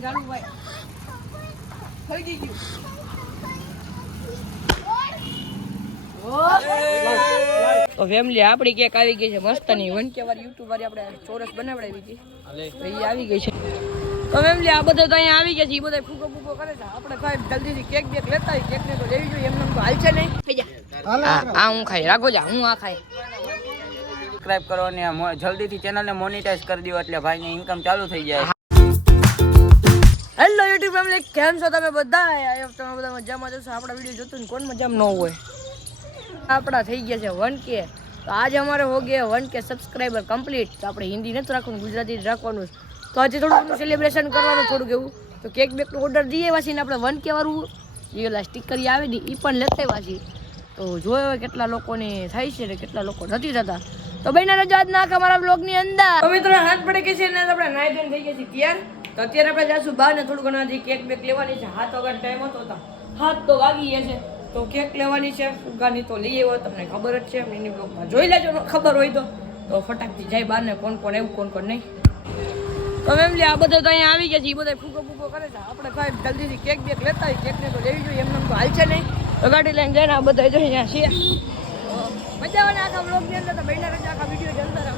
ચાલુ ભાઈ થઈ ગયું. તો ફેમિલી આપણી કેક આવી ગઈ છે મસ્તની. વન કે વાળી યુટ્યુબ વાળી આપણે ચોરસ બનાવડાવી હતી. એ આવી ગઈ છે. તો ફેમિલી આ બધા તો અહીંયા આવી ગયા છે. એ બધા ફૂકો ફૂકો કરે છે. આપણે ખાઈ જલ્દીથી કેક બેક લેતા હોય કેક ને તો લેવી જોઈએ. એમને તો હાલશે નહીં. થઈ જા. આ હું ખાઈ. રાખો જા. હું આ ખાઈ. સબસ્ક્રાઇબ કરો મો- જલ્દીથી ચેનલને મોનેટાઈઝ કરી દો એટલે ભાઈને ઇન્કમ ચાલુ થઈ જાય. ફેમિલી કેમ છો તમે બધા? તમે બધા મજામાં જશો આપણા વીડિયો જોતું ને કોણ મજામાં ન હોય? આપણા થઈ ગયા છે વન કે તો આજે અમારે હો ગયા વન કે સબસ્ક્રાઈબર કમ્પ્લીટ તો આપણે હિન્દી નથી રાખવાનું, ગુજરાતી જ રાખવાનું તો આજે થોડું ઘણું સેલિબ્રેશન કરવાનું, થોડુંક એવું. તો કેક બેકનો ઓર્ડર દઈએ વાસીને આપણે વન કે વાળું. એ સ્ટીકર આવે ને એ પણ લેતા વાસી તો જોયો કેટલા લોકોને થાય છે ને કેટલા લોકો નથી થતા. તો ભાઈ ના રજા આજના આખા મારા બ્લોગની અંદર. મિત્રો હાથ પડે કે છે ને આપણે નાઈ ધોઈને થઈ ગયા છે. તૈયાર તો અત્યારે આપણે જાશું બહાર ને થોડું ઘણા હજી કેક બેક લેવાની છે. હાથ વગર ટાઈમ હતો તો હાથ તો વાગી ગયા છે. તો કેક લેવાની છે ફુગાની તો લઈ આવ્યો તમને ખબર જ છે. મિની બ્લોગમાં જોઈ લેજો ખબર હોય તો. તો ફટાકથી જાય બહાર ને, કોણ કોણ એવું, કોણ કોણ નહીં. તો ફેમિલી આ બધા તો અહીંયા આવી ગયા છે. એ બધા ફૂગો ફૂગો કરે છે. આપણે કાંઈ જલ્દીથી કેક બેક લેતા હોય. કેકને તો લેવી જોઈએ. એમને તો હાલશે નહીં. તો ગાડી લઈને ને આ બધા જો અહીંયા છીએ મજા આવે આખા બ્લોગની અંદર તો બહેના રજા આખા વીડિયો જ અંદર આપણા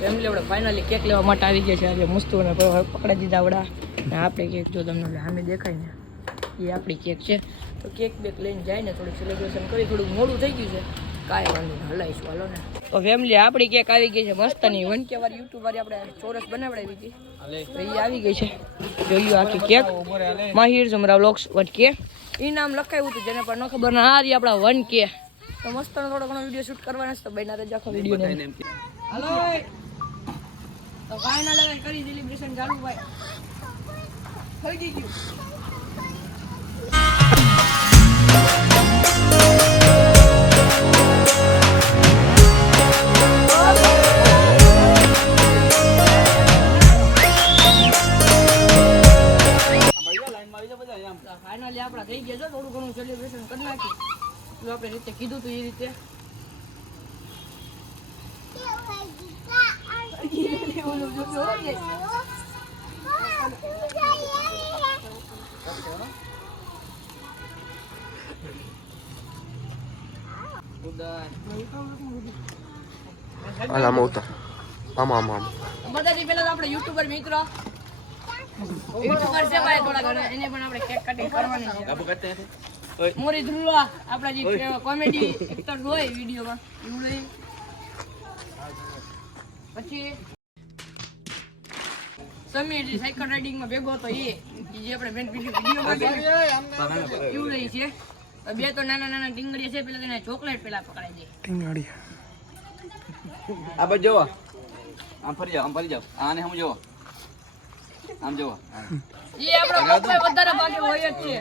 ફેમિલી આપણે ફાઇનલી કેક લેવા માટે આવી ગયા છે. આજે મુસ્તુને પકડાઈ દીધા આવડા ને આપણે કેક જો તમને સામે દેખાય ને એ આપણી કેક છે. તો કેક બેક લઈને જાય ને થોડું સેલિબ્રેશન કરી થોડું મોડું થઈ ગયું છે. કાંઈ વાંધો નહીં હલાવીશું હાલો ને. તો ફેમિલી આપણી કેક આવી ગઈ છે મસ્તની વન કે વાળી યુટ્યુબ વાળી આપણે ચોરસ બનાવડાવી હતી. તો એ આવી ગઈ છે. જોયું આખી cake Mahir Jamra vlogs one કે. એ નામ લખાયું હતું જેને પણ ન ખબર. ના આ રહી આપણા વન કે. તો મસ્ત થોડો ઘણો વીડિયો શૂટ કરવાનો છે તો બહેના રજા આખો વીડિયો હાલો. તો ફાઇનલ હવે કરી સેલિબ્રેશન ચાલુ ભાઈ. થઈ ગયું. ફાઇનલી આપણા થઈ ગયા છે, થોડું ઘણું સેલિબ્રેશન કરી નાખ્યું આપણે રીતે કીધું હતું એ રીતે. Ala muuta. Ama ama ama. બધાથી પહેલા તો આપણે યુટ્યુબર મિત્રો. યુટ્યુબર છે ભાઈ થોડા ઘણા એને પણ આપણે કેક કટિંગ કરવાની છે. મોરી ધ્રુવા આપણા જે કોમેડી એક્ટર હોય વિડીયોમાં એવું લઈ પછી સમીર જે સાયકલ રાઇડિંગમાં ભેગો હતો એ જે આપણે બેન વીડિયો માં એવું રહી છે. બે તો નાના નાના ટીંગડીયા છે પેલા તેને ચોકલેટ પેલા પકડાઈ દે. Tinggali. આ બાજુ જોવો. આમ ફરી જાઓ આમ ફરી જાઓ. આને હું જોવો? આમ જોવો. એ આપણો વધારે ભાગે હોય જ છે.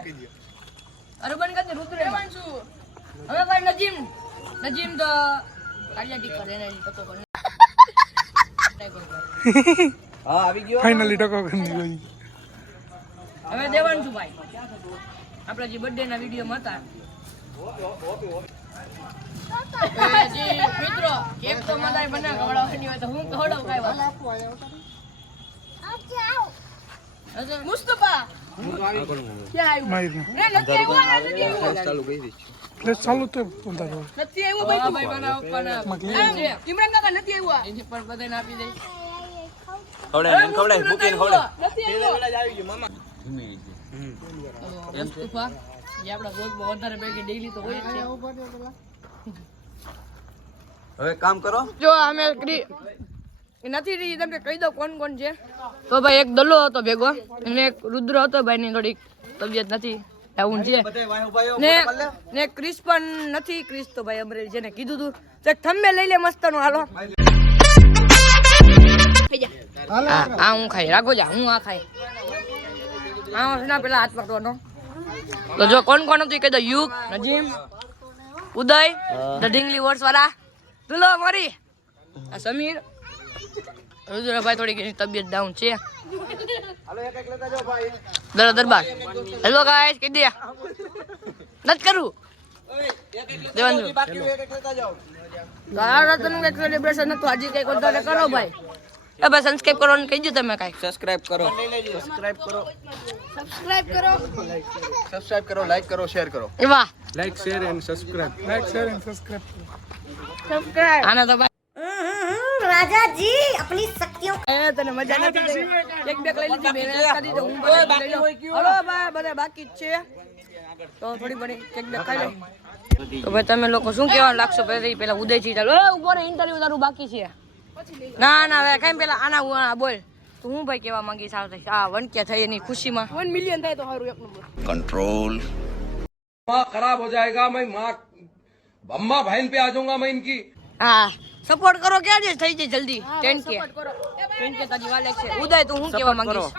અરે બન કદી રુદ્ર. હવે ભાઈ નજીમ નજીમ તો કાલિયા ટીકર એને પતો કર હા આવી ગયો. ફાઇનલી ટકો કરી ગઈ. હવે દેવાનું છું ભાઈ. આપણા જે બર્થડે ના વીડિયો હતા. એ મિત્રો કેક તો મદાય બના ખવડાવવાની હોય તો હું ખવડાવ કાઈ વાત. મુસ્તફા આવ્યું? માહિતી. રે નથી આવ્યો ચાલુ તો નથી ભાઈ છે. ઇમરાન કાકા નથી આવ્યા એની બધાને આપી દઈ ખવડાય એમ ખવડાય મૂકીને ખવડાય. તો મુસ્તફા જે આપણા બ્લોગમાં વધારે ભેગી ડેઈલી તો હોય જ છે. હવે કામ કરો. જો અમે નથી રહી તમને કહી દો કોણ કોણ છે. તો ભાઈ એક દલ્લો હતો ભેગો અને એક રુદ્ર હતો ભાઈ ની થોડીક તબિયત નથી આવું છે. ને ને ક્રિસ પણ નથી ક્રિસ તો ભાઈ અમરેલી છે ને કીધું તું. તો એક થંબે લઈ લે મસ્તનું હાલો. આ આ હું ખાઈ રાખો જા હું આ ખાઈ. આ ના પેલા હાથ પકડવાનો તો જો કોણ કોણ હતું કહી દો યુગ નજીમ ઉદય ધ ઢીંગલી વર્ષ વાળા દુલો મારી. આ સમીર. રુદ્રભાઈ થોડી ઘણી તબિયત ડાઉન છે. દરો દરબાર. હેલો ગાઈસ કહી દે. નત કરું. દેવાનું તો આ રાતનું કંઈક સેલિબ્રેશન હતું. આજે કંઈક વધારે કરો ભાઈ. એ બસ સબસ્ક્રાઇબ કરવાનું કહી દો તમે કાઈ. સબસ્ક્રાઇબ કરો. સબસ્ક્રાઇબ કરો. સબસ્ક્રાઇબ કરો. સબસ્ક્રાઇબ કરો લાઈક કરો શેર કરો. વાહ. Like share and subscribe like share and subscribe subscribe આના તો રાજાજી આપની શક્તિઓ એ તને મજા નથી એક બેગ લઈ લીધી મેં કરી દઉં હું બાકી હોય ગયું હલો બા બધા બાકી છે. તો થોડી ઘણી કેક દેખાય તો ભાઈ તમે લોકો શું કહેવા લાગશો? પહેલા ઉદયજી ચાલો. ઊભો રે ઇન્ટરવ્યુ તારું બાકી છે. ના ના હવે કઈ પેલા આના હું આના બોલ તું હું ભાઈ કેવા માંગી સાવ આ વનક્યા થઈ એની ખુશીમાં વન મિલિયન થાય તો સારું એક નંબર કંટ્રોલ माँ खराब हो जाएगा मैं माँ अम्मा बहन पे आ जाऊंगा मैं इनकी હા સપોર્ટ કરો ક્યાં છે થઈ જાય જલ્દી ટેન કે ટેન કે તાજી વાલે છે ઉદય તું હું કેવા માંગીશ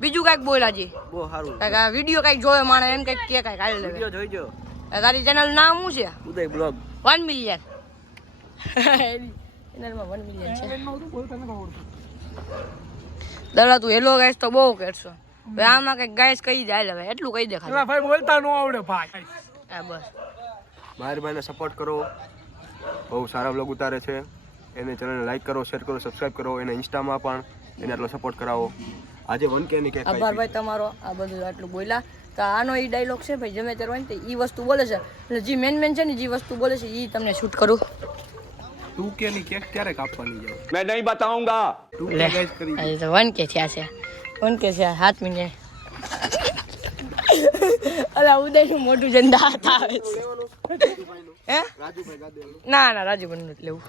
બીજું કાંઈક બોલ આજે બહુ સારું કાંઈક આ વિડીયો કાંઈક જોયો માણે એમ કંઈક કે કાંઈક હાલ લેવે વિડિયો જોઈજો આ તારી ચેનલ નામ શું છે ઉદય બ્લોગ વન મિલિયન ચેનલમાં વન મિલિયન છે. દાદા તું હેલો ગાઈસ તો બહુ કરશો. હવે આમાં કંઈક ગાઈસ કહી દે હાલ હવે એટલું કહી દે ખાલી. ભાઈ બોલતા નો આવડે ભાઈ. હા બસ. મારી ભાઈને સપોર્ટ કરો. બહુ સારા વ્લોગ ઉતારે છે. એને ચેનલને લાઈક કરો શેર કરો સબસ્ક્રાઇબ કરો એને ઇન્સ્ટામાં પણ એને આટલો સપોર્ટ કરાવો. આજે વન કે ની કે આભાર ભાઈ તમારો આ બધું આટલું બોલ્યા. તો આનો એ ડાયલોગ છે ભાઈ જમે ત્યારે હોય ને તો એ વસ્તુ બોલે છે. એટલે જે મેન મેન છે ને જે વસ્તુ બોલે છે એ તમને શૂટ કરું. 2k ની કેક ક્યારે કાપવાની જાવ મેં નહીં બતાઉંગા. 2k ગાઈસ કરી આ તો 1k થયા છે. 1k છે 7 મિનિટ. અલા ઉદયનું મોટું જંદા હતા આવે છે. હે? રાજુભાઈ ના ના રાજુભાઈ નું લેવું.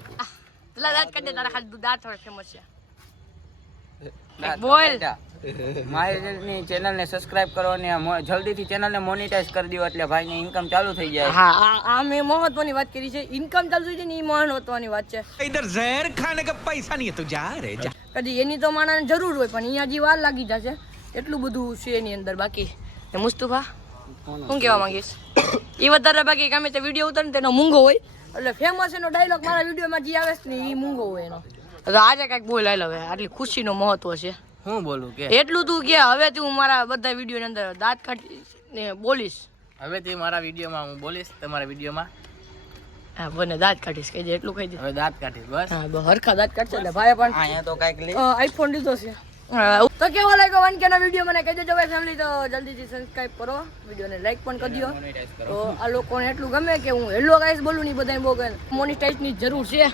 પેલા દાંત કાઢે તારા ખાલી દાંત થોડા ફેમસ છે. બોલ. મારી ની ચેનલ ને જલ્દી થી ચેનલ ને મોનેટાઈઝ કરી દો એટલે ભાઈ ઇન્કમ ચાલુ થઈ જાય. હા આ મેં મહત્વની વાત કરી છે. ઇન્કમ ચાલુ થઈ જાય ને એ મહત્વની વાત છે. એની તો માણાને જરૂર હોય પણ અહીંયા જી વાર લાગી જશે. એટલું બધું છે એની અંદર બાકી. ને મુસ્તુફા હું કહેવા માંગીશ? એ વધારે બાકી ગમે તે વીડિયો ઉતરને તેનો મૂંગો હોય. એટલે ફેમસ એનો ડાયલોગ મારા વીડિયો માં જે આવે છે ને એ મૂંગો હોય એનો. તો આજે કંઈક બોલ હાલ હવે. આટલી ખુશીનો મહત્વ છે. હું બોલું કે? એટલું તું કે હવે હું મારા બધા વીડિયો અંદર દાંત કાઢી ને બોલીશ હવેથી મારા વિડીયોમાં હું બોલીશ તમારા વિડીયોમાં? હા બને દાંત કાઢીશ કહી દે એટલું કહી દે. હવે દાંત કાઢીશ બસ? હા હરખા દાંત કાઢશે એટલે ભાઈ પણ અહીંયા તો કાંઈક લે આઈફોન લીધો છે. તો કેવો લાગ્યો વન કેનો વીડિયો? મને કહી દેજો ભાઈ ફેમિલી તો જલ્દીથી સબસ્ક્રાઇબ કરો. વિડીયોને લાઈક પણ કરી. દો તો આ લોકોને એટલું ગમે કે હું હેલો ગાઈસ બોલું નહીં બધાને બહુ મોનિટાઈઝની જરૂર છે.